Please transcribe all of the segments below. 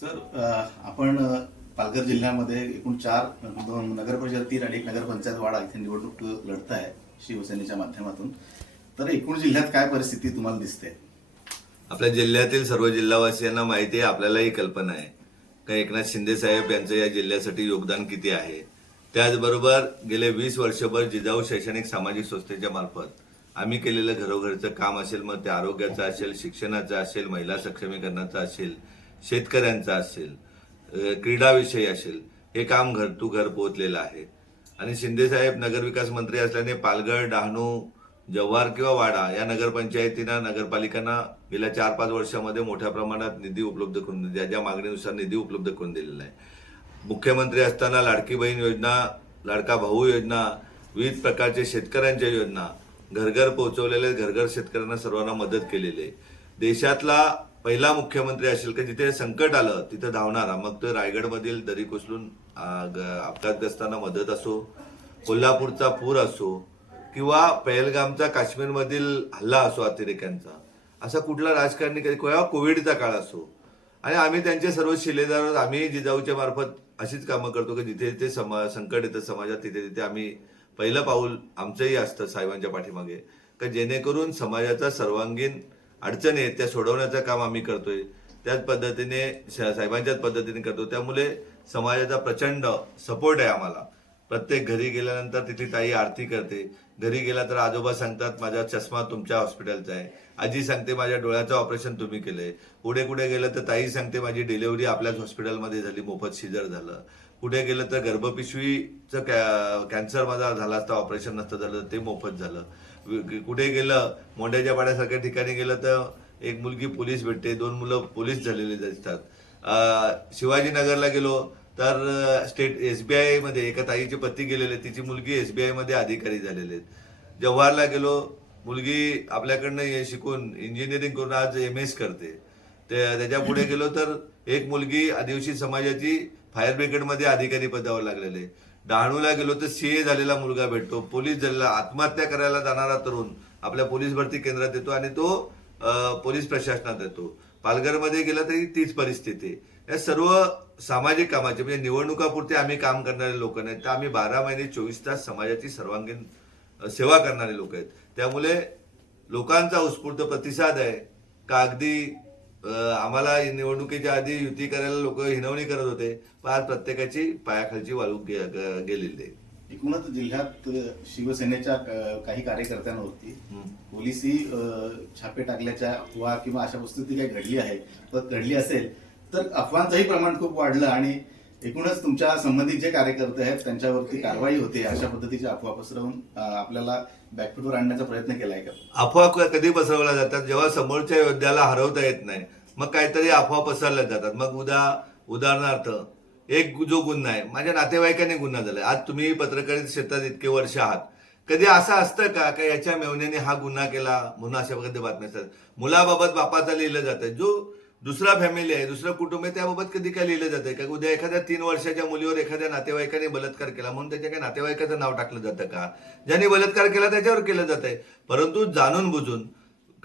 Sir आपण पालघर जिल्ह्यामध्ये एकूण 4 नगर परिषद 3 आणि 1 नगरपंचायत वाडा इथे निवडणूक लढताय शिवसेनेच्या माध्यमातून. तर एकूण जिल्ह्यात काय परिस्थिती तुम्हाला दिसते? आपल्या जिल्ह्यातील सर्व जिल्हावासियांना माहिती आहे, आपल्यालाही कल्पना आहे का एकनाथ शिंदे साहेब यांचं या जिल्ह्यासाठी योगदान किती आहे. त्याचबरोबर गेले 20 वर्षभर जिजाऊ शैक्षणिक सामाजिक संस्थेच्या मार्फत आम्ही केलेलं घरोघरचं काम असेल, मग ते आरोग्याचं असेल, शिक्षणाचं असेल, महिला सक्षमीकरणाचं असेल, शेतकऱ्यांचं असेल, क्रीडाविषयी असेल, हे काम घर टू घर पोहोचलेलं आहे. आणि शिंदे साहेब नगरविकास मंत्री असल्याने पालघर, डहाणू, जव्हार किंवा वाडा या नगरपंचायतींना, नगरपालिकांना गेल्या 4-5 वर्षामध्ये मोठ्या प्रमाणात निधी उपलब्ध करून, ज्या मागणीनुसार निधी उपलब्ध करून दिलेला आहे. मुख्यमंत्री असताना लाडकी बहीण योजना, लाडका भाऊ योजना, विविध प्रकारचे शेतकऱ्यांच्या योजना घरघर पोहोचवलेले, घरघर शेतकऱ्यांना सर्वांना मदत केलेली आहे. देशातला पहिला मुख्यमंत्री असेल की जिथे संकट आलं तिथे धावणारा, मग तो रायगडमधील दरी कोसळून अपघातग्रस्तांना मदत असो, कोल्हापूरचा पूर असो, किंवा पहलगामचा काश्मीरमधील हल्ला असो अतिरेक्यांचा, असा कुठला राजकारणी किंवा कोविडचा काळ असो, आणि आम्ही त्यांचे सर्व शिलेदार, आम्ही जिजाऊच्या मार्फत अशीच कामं करतो की जिथे जिथे संकट येतं समाजात, तिथे तिथे आम्ही पहिलं पाऊल आमचंही असतं साहेबांच्या पाठीमागे, का जेणेकरून समाजाचा सर्वांगीण अडचणी आहेत त्या सोडवण्याचं काम आम्ही करतोय. त्याच पद्धतीने साहेबांच्याच पद्धतीने करतो. त्यामुळे समाजाचा प्रचंड सपोर्ट आहे आम्हाला. प्रत्येक घरी गेल्यानंतर तिथली ताई आरती करते. घरी गेला तर आजोबा सांगतात माझा चष्मा तुमच्या हॉस्पिटलचा आहे, आजी सांगते माझ्या डोळ्याचं ऑपरेशन तुम्ही केलंय, पुढे कुठे गेलं तर ताई सांगते माझी डिलिव्हरी आपल्याच हॉस्पिटलमध्ये झाली, मोफत सिजर झालं, कुठे गेलं तर गर्भपिशवीचं कॅन्सर माझा झाला असता, ऑपरेशन नसतं झालं ते मोफत झालं. कुठे गेलं, मोंड्याच्या पाड्यासारख्या ठिकाणी गेलं तर एक मुलगी पोलीस भेटते, 2 मुलं पोलीस झालेले दिसतात. शिवाजीनगरला गेलो तर स्टेट SBI मध्ये एका ताईचे पती गेलेले, तिची मुलगी SBI मध्ये अधिकारी झालेले आहेत. जव्हारला गेलो, मुलगी आपल्याकडनं शिकून इंजिनिअरिंग करून आज MS करते. त्याच्या पुढे गेलो तर एक मुलगी आदिवासी समाजाची फायर ब्रिगेडमध्ये अधिकारी पदावर लागलेले. डहाणूला गेलो तर CA झालेला मुलगा भेटतो, पोलीस झालेला, आत्महत्या करायला जाणारा तरुण आपल्या पोलीस भरती केंद्रात येतो आणि तो पोलीस प्रशासनात येतो. पालघरमध्ये गेला तरी तीच परिस्थिती आहे. या सर्व सामाजिक कामाचे, म्हणजे निवडणुकापुरते आम्ही काम करणारे लोक नाहीत, तर आम्ही 12 महिने 24 तास समाजाची सर्वांगीण सेवा करणारे लोक आहेत. त्यामुळे लोकांचा उत्स्फूर्त प्रतिसाद आहे का अगदी आम्हाला निवडणुकीच्या आधी युती करायला लोक हिणवणी करत होते, पण आज प्रत्येकाची पायाखालची वाळू गेलेली आहे. एकूणच जिल्ह्यात शिवसेनेच्या काही कार्यकर्त्यांवरती पोलिसी छापे टाकल्याच्या अफवा किंवा अशा वस्तुस्थिती काही घडली असेल तर अफवांचंही प्रमाण खूप वाढलं आणि एकूणच तुमच्या संबंधित जे कार्यकर्ते आहेत त्यांच्यावरती कारवाई होते, अशा पद्धतीच्या अफवा पसरवून आपल्याला बॅकफुटवर आणण्याचा प्रयत्न केलाय का? अफवा कधी पसरवल्या जातात? जेव्हा समोरच्या योद्ध्याला हरवता येत नाही, मग काहीतरी अफवा पसरल्या जातात. मग उदाहरणार्थ एक जो गुन्हा आहे, माझ्या नातेवाईकाने गुन्हा झालाय, आज तुम्ही पत्रकारिता क्षेत्रात इतके वर्ष आहात, कधी असं असतं का याच्या मेवण्याने हा गुन्हा केला म्हणून अशा प्रकारच्या बातम्या असतात. मुलाबाबत बापाचं लिहिलं जातं, जो दुसरा फॅमिली आहे, दुसरं कुटुंब आहे, त्याबाबत कधी काय लिहिलं जातंय का? उद्या एखाद्या 3 वर्षाच्या मुलीवर एखाद्या नातेवाईकाने बलात्कार केला म्हणून त्याच्या काही नातेवाईकाचं नाव टाकलं जातं का? ज्याने बलात्कार केला त्याच्यावर केलं जात आहे. परंतु जाणून बुजून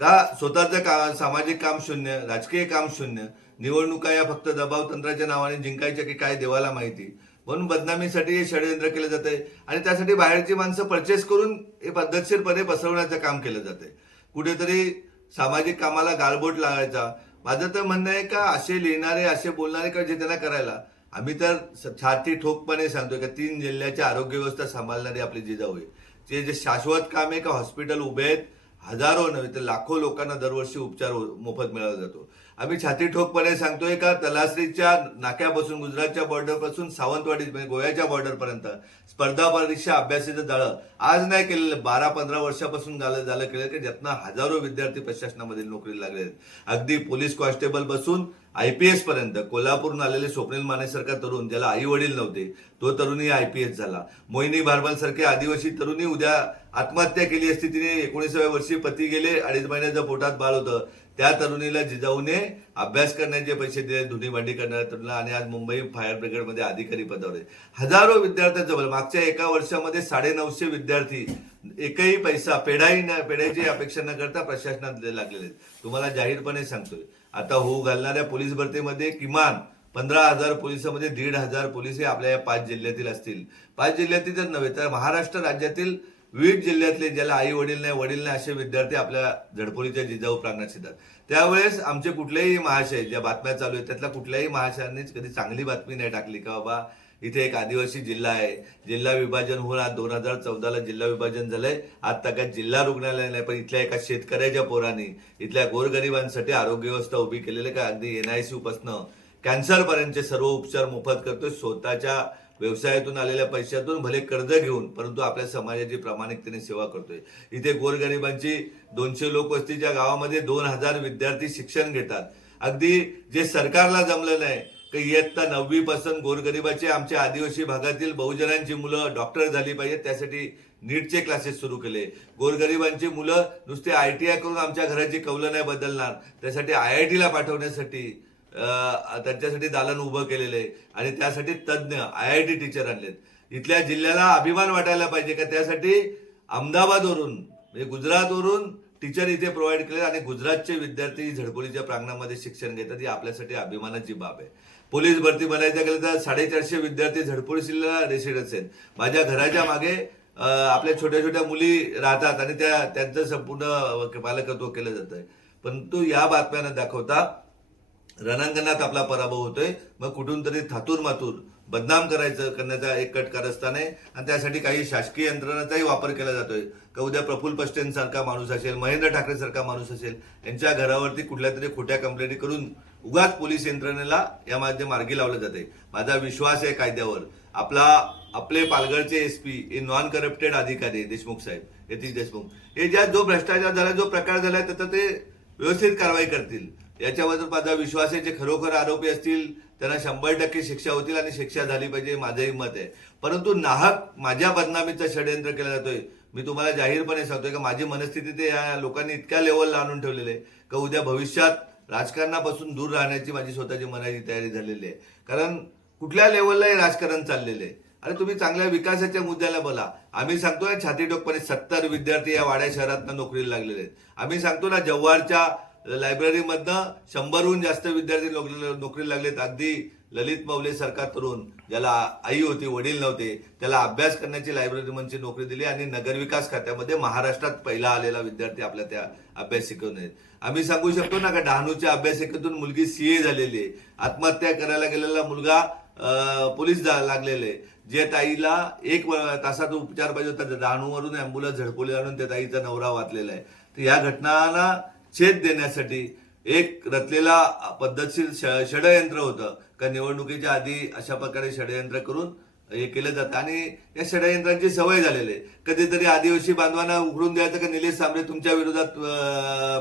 का स्वतःचं सामाजिक काम शून्य, राजकीय काम शून्य, निवडणुका या फक्त दबाव तंत्राच्या नावाने जिंकायच्या की काय देवाला माहिती, म्हणून बदनामीसाठी षडयंत्र केलं जातंय आणि त्यासाठी बाहेरची माणसं परचेस करून हे पद्धतशीरपणे पसरवण्याचं काम केलं जातंय. कुठेतरी सामाजिक कामाला गाळबोट लावायचा. माझं तर म्हणणं आहे का असे लिहिणारे, असे बोलणारे का जे त्यांना करायला, आम्ही तर छाती ठोकपणे सांगतोय का 3 जिल्ह्याची आरोग्य व्यवस्था सांभाळणारी आपली जिजाऊ आहे. ते जे शाश्वत काम आहे का हॉस्पिटल उभे आहेत, हजारो नव्हे तर लाखो लोकांना दरवर्षी उपचार मोफत मिळाला जातो. आम्ही छाती ठोकपणे सांगतोय का तलासरीच्या नाक्यापासून, गुजरातच्या बॉर्डरपासून सावंतवाडी म्हणजे गोव्याच्या बॉर्डरपर्यंत स्पर्धा परीक्षा अभ्यासाचं जाळं आज नाही केलेलं, 12-15 वर्षापासून झालं केलं की ज्यातनं हजारो विद्यार्थी प्रशासनामध्ये नोकरीला लागले आहेत. अगदी पोलीस कॉन्स्टेबल बसून IPS पर्यंत. कोल्हापूरून आलेले स्वप्नील मानेसारखा तरुण, ज्याला आई वडील नव्हते, तो तरुणी IPS झाला. मोहिनी बारबल सारखी आदिवासी तरुणी उद्या आत्महत्या केली असती, तिने 19व्या वर्षी पती गेले, 2.5 महिन्याचं पोटात बाळ होतं, त्या तरुणीला जिजाऊने अभ्यास करण्याचे पैसे दिले, धुणी भांडी करणाऱ्या तरुणीला, आणि आज मुंबई फायर ब्रिगेडमध्ये अधिकारी पदावर आहे. हजारो विद्यार्थ्यांचं मागच्या एका वर्षामध्ये 950 विद्यार्थी एकही पैसा पेढ्याची अपेक्षा न करता प्रशासनात लागलेले आहेत. तुम्हाला जाहीरपणे सांगतोय, आता होऊ घालणाऱ्या पोलीस भरतीमध्ये किमान 15,000 पोलिसांमध्ये 1,500 पोलीस हे आपल्या या 5 जिल्ह्यातील असतील. 5 जिल्ह्यातील तर नव्हे तर महाराष्ट्र राज्यातील विविध जिल्ह्यातले ज्याला आई वडील नाही असे विद्यार्थी आपल्या झडपोलीच्या जिजाऊ प्रांगणात येतात. त्यावेळेस आमचे कुठलेही महाशय ज्या बातम्या चालू आहेत त्यातल्या कुठल्याही महाशयांनीच कधी चांगली बातमी नाही टाकली का बाबा इथे एक आदिवासी जिल्हा आहे, जिल्हा विभाजन होऊन आज 2014ला जिल्हा विभाजन झालंय, आज तगात जिल्हा रुग्णालय नाही, पण इथल्या एका शेतकऱ्याच्या पोरांनी इथल्या गोरगरिबांसाठी आरोग्य व्यवस्था उभी केलेली का अगदी NICU पासनं कॅन्सर पर्यंतचे सर्व उपचार मोफत करतोय. स्वतःच्या व्यवसायातून आलेल्या पैशातून भले कर्ज घेऊन परंतु आपल्या समाजाची प्रामाणिकतेने सेवा करतोय. इथे गोरगरिबांची 200 लोकवस्तीच्या गावामध्ये 2,000 विद्यार्थी शिक्षण घेतात. अगदी जे सरकारला जमलं नाही की इयत्ता 9वी पासून गोरगरिबाचे आमच्या आदिवासी भागातील बहुजनांची मुलं डॉक्टर झाली पाहिजेत त्यासाठी नीटचे क्लासेस सुरू केले. गोरगरिबांची मुलं नुसते ITI करून आमच्या घराची कौलं नाही बदलणार त्यासाठी IITला पाठवण्यासाठी त्यांच्यासाठी दालन उभं केलेलं आहे आणि त्यासाठी तज्ज्ञ IIT टीचर आणलेत. इथल्या जिल्ह्याला अभिमान वाटायला पाहिजे का त्यासाठी अहमदाबादवरून म्हणजे गुजरातवरून टीचर इथे प्रोव्हाइड केले आणि गुजरातचे विद्यार्थी झडपोलीच्या प्रांगणामध्ये शिक्षण घेतात. ही आपल्यासाठी अभिमानाची बाब आहे. पोलीस भरती बनायचं गेलं तर 450 विद्यार्थी झडपोली जिल्ह्याला रेसिडेंट्स आहेत. माझ्या घराच्या मागे आपल्या छोट्या छोट्या मुली राहतात आणि त्यांचं संपूर्ण पालकत्व केलं जातंय. परंतु या बातम्या न दाखवता रणांगणात आपला पराभव होतोय. मग कुठून तरी थातूर मातूर बदनाम करण्याचा एक कट कारस्थान आहे आणि त्यासाठी काही शासकीय यंत्रणांचाही वापर केला जातोय का उद्या प्रफुल्ल पटेंसारखा माणूस असेल, महेंद्र ठाकरे सारखा माणूस असेल, यांच्या घरावरती कुठल्या तरी खोट्या कंप्लेंटी करून उगाच पोलीस यंत्रणेला यामध्ये मार्गी लावलं जाते. माझा विश्वास आहे कायद्यावर. आपले पालघरचे SP हे नॉन करप्टेड अधिकारी देशमुख साहेब यतीश देशमुख हे जो भ्रष्टाचार झाला जो प्रकार झालाय त्याचा ते व्यवस्थित कारवाई करतील याच्याबद्दल माझा विश्वास आहे. जे खरोखर आरोपी असतील त्यांना 100% शिक्षा होतील आणि शिक्षा झाली पाहिजे माझंही मत आहे. परंतु नाहक माझ्या बदनामीचं षडयंत्र केलं जातोय. मी तुम्हाला जाहीरपणे सांगतोय की माझी मनस्थिती ते या लोकांनी इतक्या लेवलला आणून ठेवलेले आहे का उद्या भविष्यात राजकारणापासून दूर राहण्याची माझी स्वतःची मनाची तयारी झालेली आहे. कारण कुठल्या लेवलला हे राजकारण चाललेलं आहे. अरे तुम्ही चांगल्या विकासाच्या मुद्द्याला बोला. आम्ही सांगतोय छाती टोकपणे 70 विद्यार्थी या वाड्या शहरातनं नोकरीला लागलेले आहेत. आम्ही सांगतो ना जव्हारच्या लायब्ररीमधनं 100हून जास्त विद्यार्थी नोकरी लागलेत. अगदी ललित मौले सारखा तरुण ज्याला आई होती वडील नव्हते त्याला अभ्यास करण्याची लायब्ररीमनची नोकरी दिली आणि नगरविकास खात्यामध्ये महाराष्ट्रात पहिला आलेला विद्यार्थी आपल्या त्या अभ्यासिकेतून आहेत. आम्ही सांगू शकतो ना का डहाणूच्या अभ्यासिकेतून मुलगी CA झालेली आहे. आत्महत्या करायला गेलेला मुलगा पोलीस लागलेले. जे ताईला 1 तासाचा उपचार पाहिजे होता डहाणूवरून अँब्युलन्स झडपोली आणून त्या ताईचा नवरा वाचलेला आहे. तर या घटनांना छेद देण्यासाठी एक रचलेला पद्धतशीर षडयंत्र होतं का निवडणुकीच्या आधी अशा प्रकारे षडयंत्र करून हे केलं जातं आणि या षडयंत्रांची सवय झालेली आहे. कधीतरी आदिवासी बांधवांना उघडून द्यायचं का निलेश सांबरे तुमच्या विरोधात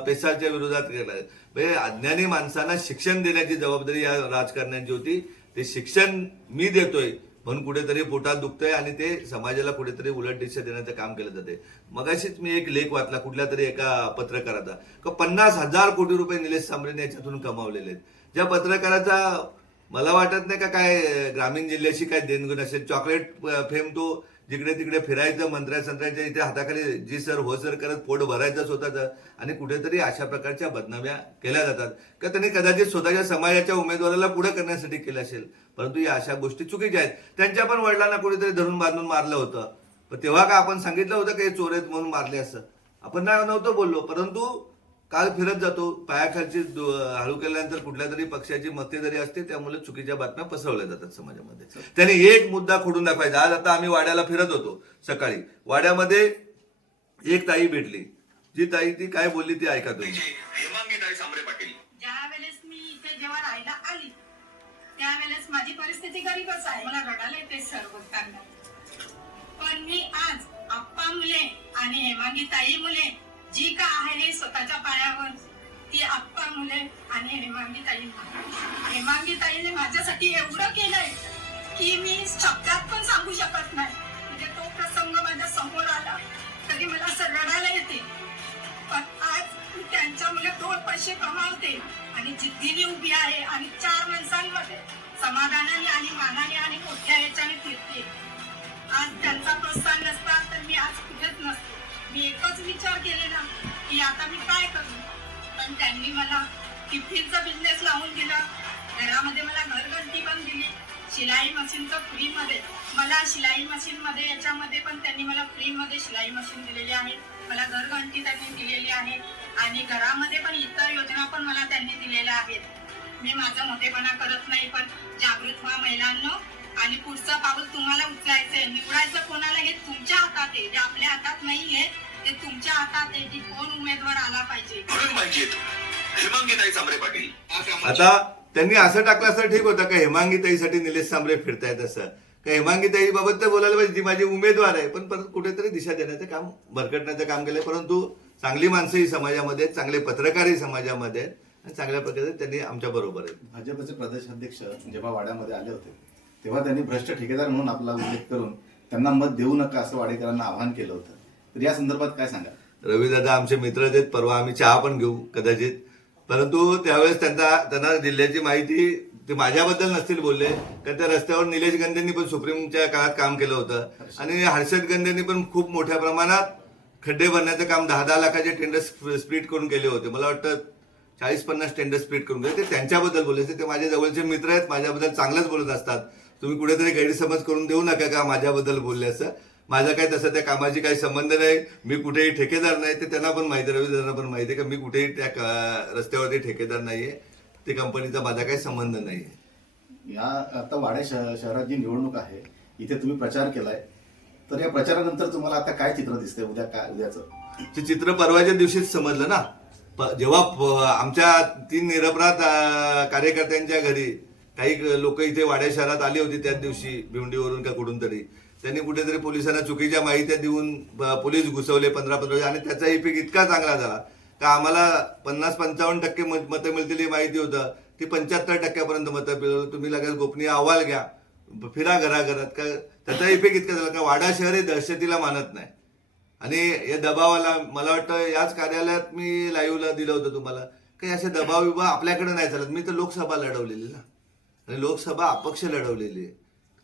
पेसाच्या विरोधात केलं. म्हणजे अज्ञानी माणसांना शिक्षण देण्याची जबाबदारी या राजकारण्यांची होती. ते शिक्षण मी देतोय म्हणून कुठेतरी पोटात दुखतंय आणि ते समाजाला कुठेतरी उलट दिशा देण्याचं काम केलं जाते. मगाशीच मी एक लेख वाचला कुठल्या तरी एका पत्रकाराचा का 50,000 कोटी रुपये निलेश सांबरेने याच्यातून कमावलेले आहेत. ज्या पत्रकाराचा मला वाटत नाही का काय ग्रामीण जिल्ह्याशी काय देणगण असेल. चॉकलेट फेम तो जिकडे तिकडे फिरायचं मंत्र्या इथे हाताखाली जी सर हो सर करत पोट भरायचं स्वतःचं आणि कुठेतरी अशा प्रकारच्या बदनाम्या केल्या जातात का त्यांनी कदाचित स्वतःच्या समाजाच्या उमेदवाराला पुढे करण्यासाठी केलं असेल. परंतु या अशा गोष्टी चुकीच्या आहेत. त्यांच्या पण वडिलांना कुठेतरी धरून बांधून मारलं होतं. पण तेव्हा का आपण सांगितलं होतं का हे चोर आहेत म्हणून मारले असं आपण नव्हतं बोललो. परंतु काल फिरत जातो पायाखालची हळू केल्यानंतर कुठल्या तरी पक्षाची मक्तेदारी असते त्यामुळे चुकीच्या बातम्या पसरवल्या जातात समाजामध्ये. त्यांनी एक मुद्दा खोडून दाखवायचा. आज आता आम्ही वाड्याला फिरत होतो सकाळी. वाड्यामध्ये एक ताई भेटली. जी ताई ती काय बोलली ती ऐका तुम्ही. ज्यावेळेस मी इथे जेव्हा राहायला आली त्यावेळेस माझी परिस्थिती गरीबच आहे. मला रडायला येते सर बोलताना. पण मी आज आप्पा मुले आणि हेमांगी ताई मुले जी का आहे स्वतःच्या पायावर ती आप्पा मुले आणि हेमांगी ताईने माझ्यासाठी एवढं केलंय की मी शब्दात पण सांगू शकत नाही. म्हणजे तो प्रसंग माझ्या समोर आला तरी मला असं रडायला येते. पण आज मी त्यांच्यामुळे 2 पैसे कमावते आणि जिद्दीने उभी आहे आणि 4 माणसांमध्ये समाधानाने आणि मानाने आणि मोठ्या याच्याने फिरते. आज त्यांचा प्रोत्साहन नसता तर मी आज कुठेच नसते. मी एकच विचार केलेला की आता मी काय करू. पण त्यांनी मला टिफिनचा बिझनेस लावून दिला. घरामध्ये मला घरगंटी शिलाई मशीनचं फ्रीमध्ये मला शिलाई मशीनमध्ये याच्यामध्ये पण त्यांनी मला फ्रीमध्ये शिलाई मशीन दिलेली आहे. मला घरघंटी त्यांनी दिलेली आहे आणि घरामध्ये पण इतर योजना पण मला त्यांनी दिलेल्या आहेत. मी माझा मोठेपणा करत नाही, पण जागृत व्हा महिलांनो आणि पुढचं पाऊल तुम्हाला उचलायचंय. निवडायचं कोणाला हे तुमच्या हातात आहे, जे आपल्या हातात नाहीये ते तुमच्या हातात आहे की कोण उमेदवार आला पाहिजे. म्हणून माहिती हेमांगीताई सांबरे पाटील आता त्यांनी असं टाकलं असं ठीक होतं का हेमांगीताईसाठी निलेश सांबरे फिरतायत असं का हेमांगीताई बाबत तर बोलायला पाहिजे, ती माझी उमेदवार आहे, पण परत कुठेतरी दिशा देण्याचं काम भरकटण्याचं काम केलंय. परंतु चांगली माणसंही समाजामध्ये, चांगले पत्रकारही समाजामध्ये आहेत आणि चांगल्या प्रकारे त्यांनी आमच्या बरोबर आहेत. भाजपचे प्रदेशाध्यक्ष जेव्हा वाड्यामध्ये आले होते तेव्हा त्यांनी भ्रष्ट ठेकेदार म्हणून आपला उल्लेख करून त्यांना मत देऊ नका असं वाडेकरांना आवाहन केलं होतं. तर या संदर्भात काय सांगा? रविदादा आमचे मित्र आहेत, परवा आम्ही चहा पण घेऊ कदाचित, परंतु त्यावेळेस त्यांना जिल्ह्याची माहिती ते माझ्याबद्दल नसतील बोलले, कारण त्या रस्त्यावर निलेश गंधेंनी पण सुप्रीमच्या काळात काम केलं होतं आणि हर्षद गंधेंनी पण खूप मोठ्या प्रमाणात खड्डे भरण्याचं काम 10-10 लाखाचे टेंडर स्प्लिट करून केले होते. मला वाटतं 40-50 टेंडर स्प्लिट करून गेले. ते त्यांच्याबद्दल बोलले, ते माझ्या जवळचे मित्र आहेत, माझ्याबद्दल चांगलंच बोलत असतात. तुम्ही कुठेतरी गैरसमज करून देऊ नका का माझ्याबद्दल बोलले असं. माझा काय तसं त्या कामाची काही संबंध नाही, मी कुठेही ठेकेदार नाही. ते त्यांना पण माहिती, रविदादांना पण माहिती आहे का मी कुठेही त्या रस्त्यावरती ठेकेदार नाहीये, ते कंपनीचा माझा काही संबंध नाहीये. या आता वाड्या शहरात जी निवडणूक आहे इथे तुम्ही प्रचार केलाय, तर या प्रचारानंतर तुम्हाला आता काय चित्र दिसतंय उद्याचं? ते चित्र परवाच्या दिवशीच समजलं ना, जेव्हा आमच्या 3 निरपराध कार्यकर्त्यांच्या घरी काही लोक इथे वाड्या शहरात आली होती त्याच दिवशी भिवंडीवरून का कुठून तरी, त्यांनी कुठेतरी पोलिसांना चुकीच्या माहित्या देऊन पोलीस घुसवले 15-15 आणि त्याचा इफेक्ट इतका चांगला झाला का आम्हाला 50-55% मतं मिळतील ही माहिती होतं, ती 75% मतं मिळवलं. तुम्ही लगेच गोपनीय अहवाल घ्या, फिरा घराघरात, का त्याचा इफेक्ट इतका झाला का वाडा शहर हे दहशतीला मानत नाही. आणि या दबावाला मला वाटतं याच कार्यालयात मी लाईव्हला दिलं होतं तुम्हाला, काही असे दबाव विभाग आपल्याकडे नाही चालत. मी तर लोकसभा लढवलेली ना, आणि लोकसभा अपक्ष लढवलेली आहे.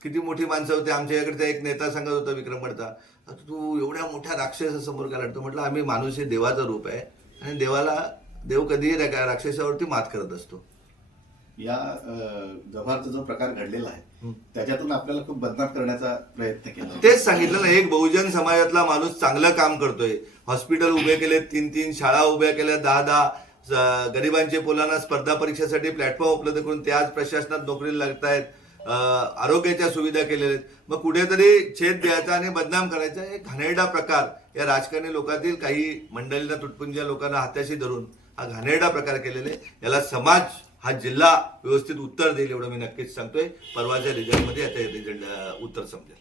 किती मोठी माणसं होते आमच्या इकडचा एक नेता सांगत होता विक्रम मडता, आता तू एवढ्या मोठ्या राक्षसासमोर का लढतो. म्हटलं आम्ही माणूस हे देवाचं रूप आहे आणि देव कधीही राक्षसावरती मात करत असतो. या जव्हारचा जो प्रकार घडलेला आहे त्याच्यातून आपल्याला खूप बदनाम करण्याचा प्रयत्न केला. तेच सांगितलं ना, एक बहुजन समाजातला माणूस चांगलं काम करतोय, हॉस्पिटल उभे केले, 3-3 शाळा उभ्या केल्या, 10-10 गरिबांचे पोलांना स्पर्धा परीक्षेसाठी प्लॅटफॉर्म उपलब्ध करून ते आज प्रशासनात नोकरीला लागतायत, आरोग्याच्या सुविधा केलेल्या आहेत. मग कुठेतरी छेद द्यायचा आणि बदनाम करायचा एक घाणेरडा प्रकार या राजकारणी लोकांतील काही मंडळींना, तुटपुंज्या लोकांना हाताशी धरून हा घाणेरडा प्रकार केलेले, याला समाज हा जिल्हा व्यवस्थित उत्तर देईल एवढं मी नक्कीच सांगतोय. परवाच्या रिझल्टमध्ये याचं रिझल्ट उत्तर समजेल.